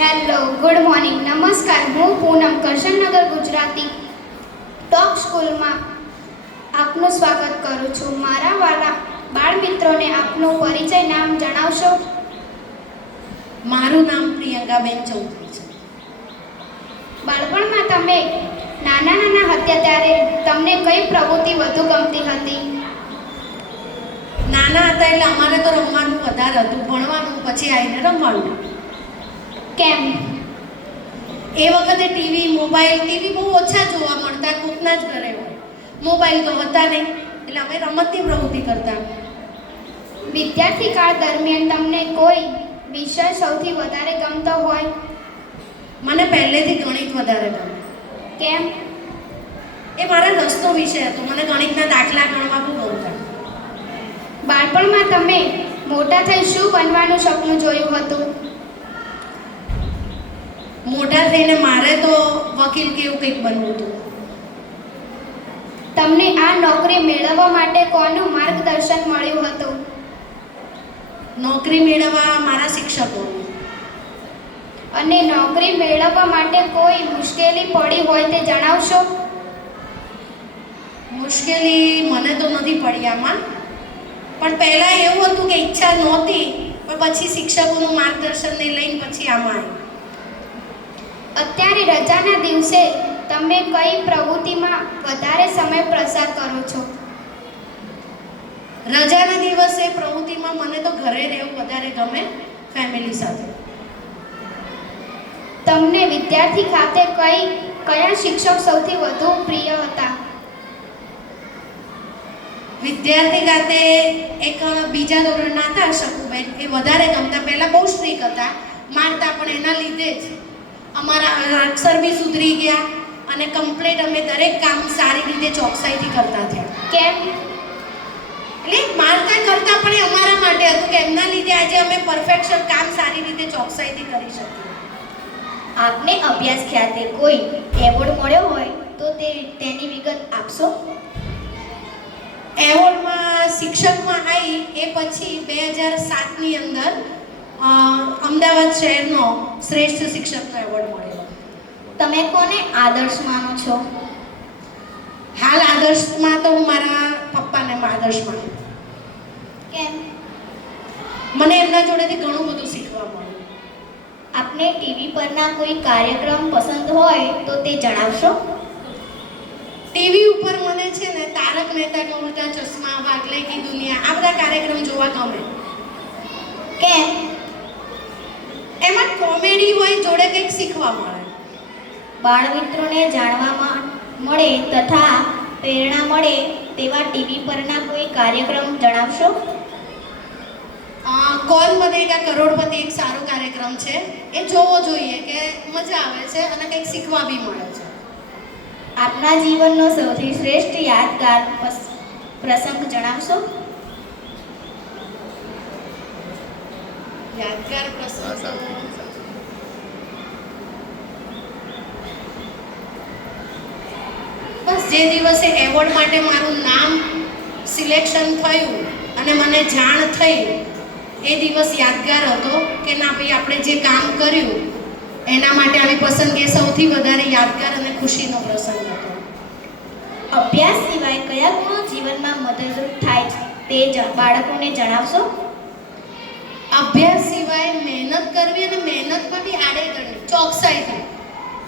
Hello, good morning, નમસ્કાર. હું પૂનમ કરશનનગર Gujarati talk સ્કૂલમાં આપનું સ્વાગત કરું છું. મારા વાલા બાળ મિત્રોને આપનું પરિચય નામ જણાવશો? મારું નામ પ્રિયંકાબેન ચૌધરી છે. બાળપણમાં તમે નાના હતા ત્યારે તમને કઈ પ્રવૃત્તિ વધુ ગમતી હતી? નાના હતા એટલે અમારે તો રમવાનું વધારે હતું, ભણવાનું પછી આવીને રમવાનું. કેમ? એ વખતે ટીવી બહુ ઓછા જોવા મળતા, કોકના જ ઘરે હોય. મોબાઈલ તો હતા નહીં, એટલે અમે રમતની પ્રવૃત્તિ કરતા. વિદ્યાર્થી કાળ દરમિયાન તમને કોઈ વિષય સૌથી વધારે ગમતો હોય? મને પહેલેથી ગણિત વધારે ગમે. કેમ? એ મારા રસનો વિષય હતો. મને ગણિતના દાખલા ગણવા બહુ ગમતા. બાળપણમાં તમે મોટા થઈ શું બનવાનું સપનું જોયું હતું? મોટા થઈને મારે તો વકીલ કે એવું કંઈક બનવું હતું. તમને આ નોકરી મેળવવા માટે કોનું માર્ગદર્શન મળ્યું હતું? નોકરી મેળવવા મારા શિક્ષકો. અને નોકરી મેળવવા માટે કોઈ મુશ્કેલી પડી હોય તે જણાવશો? મુશ્કેલી મને તો નથી પડી આમાં, પણ પહેલાં એવું હતું કે ઈચ્છા નહોતી, પણ પછી શિક્ષકોનું માર્ગદર્શનને લઈને પછી આમાં આવી. અત્યારે રજાના દિવસે તમે કઈ પ્રવૃત્તિમાં વધારે સમય પસાર કરો છો? રજાના દિવસે પ્રવૃત્તિમાં મને તો ઘરે રહેવું વધારે ગમે, ફેમિલી સાથે. તમને વિદ્યાર્થી ખાતે કયા શિક્ષક સૌથી વધુ પ્રિય હતા? વિદ્યાર્થી ખાતે એક બીજા ધોરણના હતા શકુબેન, એ વધારે ગમતા. પહેલાં બહુ સ્ટ્રીક હતા, મારતા, પણ એના લીધે જ અમારા અક્ષર બી સુધરી ગયા અને કમ્પ્લીટ અમે દરેક કામ સારી રીતે ચોકસાઈથી કરતા થયા. કેમ? એટલે મારતા કરતા પણ એ અમારા માટે હતું કે એમના લીધે આજે અમે પરફેક્શન કામ સારી રીતે ચોકસાઈથી કરી શકીએ. આપને અભ્યાસ ખ્યાતે કોઈ એવોર્ડ મળ્યો હોય તો તેની વિગત આપશો? એવોર્ડમાં શિક્ષકમાં આવી એ પછી 2007ની અંદર અમદાવાદ શહેરનો શ્રેષ્ઠ શિક્ષકનો એવોર્ડ મળેલો. તમે કોને આદર્શ માનો છો? હાલ આદર્શમાં તો હું મારા પપ્પાને આદર્શ માનું. કેમ? મને એમના જોડેથી ઘણું બધું શીખવા મળ્યું. આપને ટીવી પરના કોઈ કાર્યક્રમ પસંદ હોય તો તે જણાવશો? ટીવી ઉપર મને છે ને તારક મહેતા કા ઉલ્ટા ચશ્મા, વાગલે કી દુનિયા, આ બધા કાર્યક્રમ જોવા ગમે. કેમ? એમાં કોમેડી હોય, જોડે કંઈક શીખવા મળે. બાળ મિત્રોને જાણવા મળે તથા પ્રેરણા મળે તેવા ટીવી પરના કોઈ કાર્યક્રમ જણાવશો? કોણ બનેગા કરોડપતિ એક સારો કાર્યક્રમ છે, એ જોવો જોઈએ કે મજા આવે છે અને કંઈક શીખવા બી મળે છે. આપના જીવનનો સૌથી શ્રેષ્ઠ યાદગાર પ્રસંગ જણાવશો? યાદગાર પ્રસંગ બસ જે દિવસે એવોર્ડ માટે મારું નામ સિલેક્શન થયું અને મને જાણ થઈ એ દિવસ યાદગાર હતો કે ના ભાઈ, આપણે જે કામ કર્યું એના માટે આવી પસંદગી સૌથી વધારે યાદગાર અને ખુશીનો પ્રસંગ હતો. અભ્યાસ સિવાય કયા ગુણો જીવનમાં મદદરૂપ થાય તે બાળકોને જણાવશો? અભ્યાસ સિવાય મહેનત કરવી અને મહેનતમાં બી આડેધડ ચોકસાઈથી,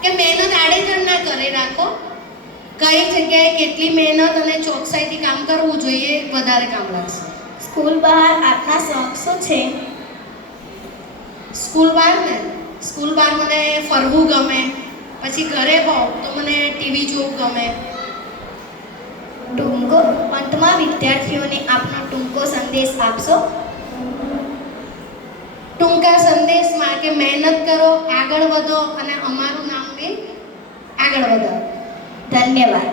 કે મહેનત આડેધડ ના કરે રાખો. કઈ જગ્યાએ કેટલી મહેનત અને ચોકસાઈથી કામ કરવું જોઈએ, વધારે કામ લાગશે. સ્કૂલ બહાર આપના શોખ શું છે? સ્કૂલ બહાર મને ફરવું ગમે, પછી ઘરે હોઉં તો મને ટીવી જોવું ગમે. અંતમાં વિદ્યાર્થીઓને આપનો ટૂંકો સંદેશ આપશો? ટૂંકા સંદેશમાં કે મહેનત કરો, આગળ વધો અને અમારું નામ બી આગળ વધારો. ધન્યવાદ.